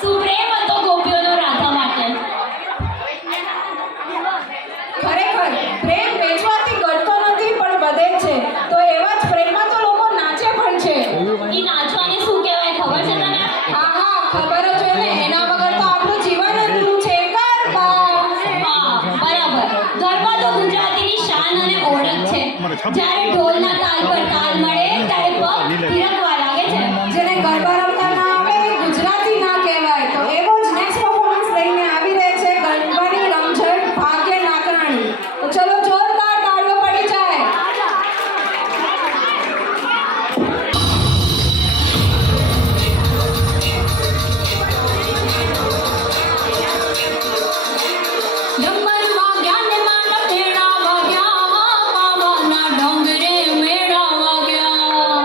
સુપ્રેમ હતો ગોપીઓનો રાધા માટે. ખરેખર પ્રેમ વેચવાથી ઘટતો નથી પણ વધે છે. તો એવા જ પ્રેમમાં તો લોકો નાચે પણ છે. ઈ નાચવાને શું કહેવાય ખબર છે તને? હા હા ખબર જ હોય ને. એના વગર તો આપણું જીવન અધૂરું છે. ગરબા. હા બરાબર. ગરબા તો ગુજરાતીની શાન અને ઓળખ છે. જ્યારે ઢોલના તાલ પર તાલ મળે ત્યારે પગ થિરકવા લાગે છે. જેને ગરબા રમતા ના આવે એ ગુજરાતી ના કહેવાય. તો એવો જ નેક્સ્ટ પરફોર્મન્સ લઈને આવી રહે છે ગરબાની રમઝટ ભાગ્ય નાકરાણી. તો ચલો જોરદાર તાળીઓ પડી જાય. ડમર વાગ્યા ને મારા ભેડા વાગ્યા, પાવાના ડોંગરે મેળા વાગ્યા.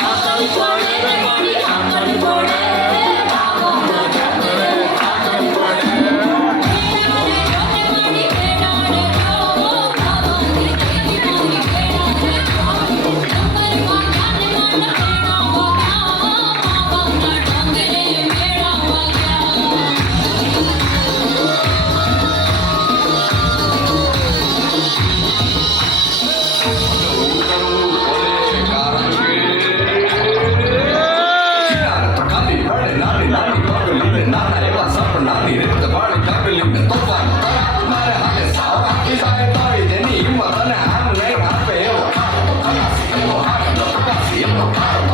Hãy subscribe cho kênh Ghiền Mì Gõ để không bỏ lỡ